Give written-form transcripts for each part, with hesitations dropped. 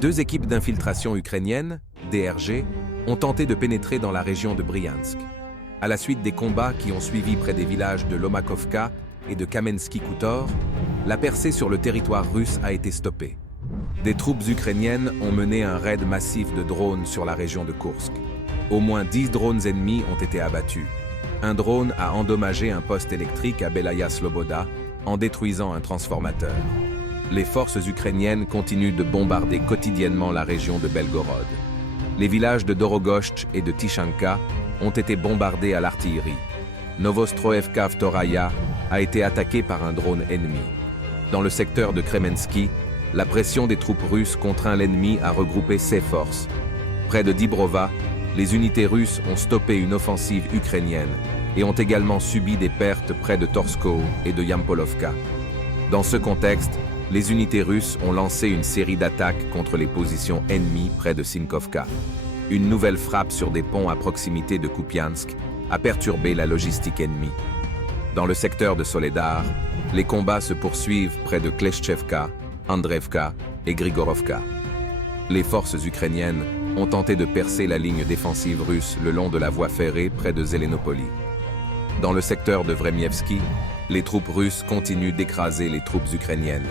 Deux équipes d'infiltration ukrainiennes, DRG, ont tenté de pénétrer dans la région de Bryansk. À la suite des combats qui ont suivi près des villages de Lomakovka et de Kamensky-Khutor, la percée sur le territoire russe a été stoppée. Des troupes ukrainiennes ont mené un raid massif de drones sur la région de Koursk. Au moins 10 drones ennemis ont été abattus. Un drone a endommagé un poste électrique à Belaya Sloboda en détruisant un transformateur. Les forces ukrainiennes continuent de bombarder quotidiennement la région de Belgorod. Les villages de Dorogozhch et de Tishanka ont été bombardés à l'artillerie. Novostroevka-Vtoraya a été attaqué par un drone ennemi. Dans le secteur de Kremensky, la pression des troupes russes contraint l'ennemi à regrouper ses forces. Près de Dibrova, les unités russes ont stoppé une offensive ukrainienne et ont également subi des pertes près de Torsko et de Yampolovka. Dans ce contexte, les unités russes ont lancé une série d'attaques contre les positions ennemies près de Sinkovka. Une nouvelle frappe sur des ponts à proximité de Kupiansk a perturbé la logistique ennemie. Dans le secteur de Soledar, les combats se poursuivent près de Kleshchevka, Andreevka et Grigorovka. Les forces ukrainiennes ont tenté de percer la ligne défensive russe le long de la voie ferrée près de Zelenopoli. Dans le secteur de Vremievski, les troupes russes continuent d'écraser les troupes ukrainiennes.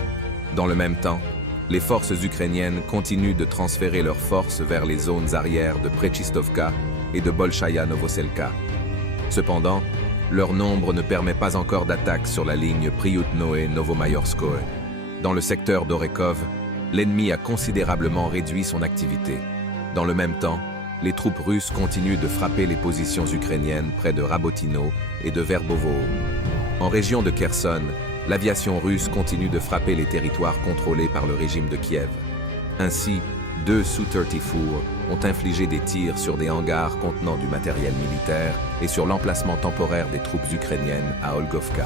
Dans le même temps, les forces ukrainiennes continuent de transférer leurs forces vers les zones arrières de Prechistovka et de Bolchaya Novoselka. Cependant, leur nombre ne permet pas encore d'attaque sur la ligne Priutnoe-Novomayorskoe. Dans le secteur d'Orekov, l'ennemi a considérablement réduit son activité. Dans le même temps, les troupes russes continuent de frapper les positions ukrainiennes près de Rabotino et de Verbovo. En région de Kherson, l'aviation russe continue de frapper les territoires contrôlés par le régime de Kiev. Ainsi, 2 Su-34 ont infligé des tirs sur des hangars contenant du matériel militaire et sur l'emplacement temporaire des troupes ukrainiennes à Olgovka.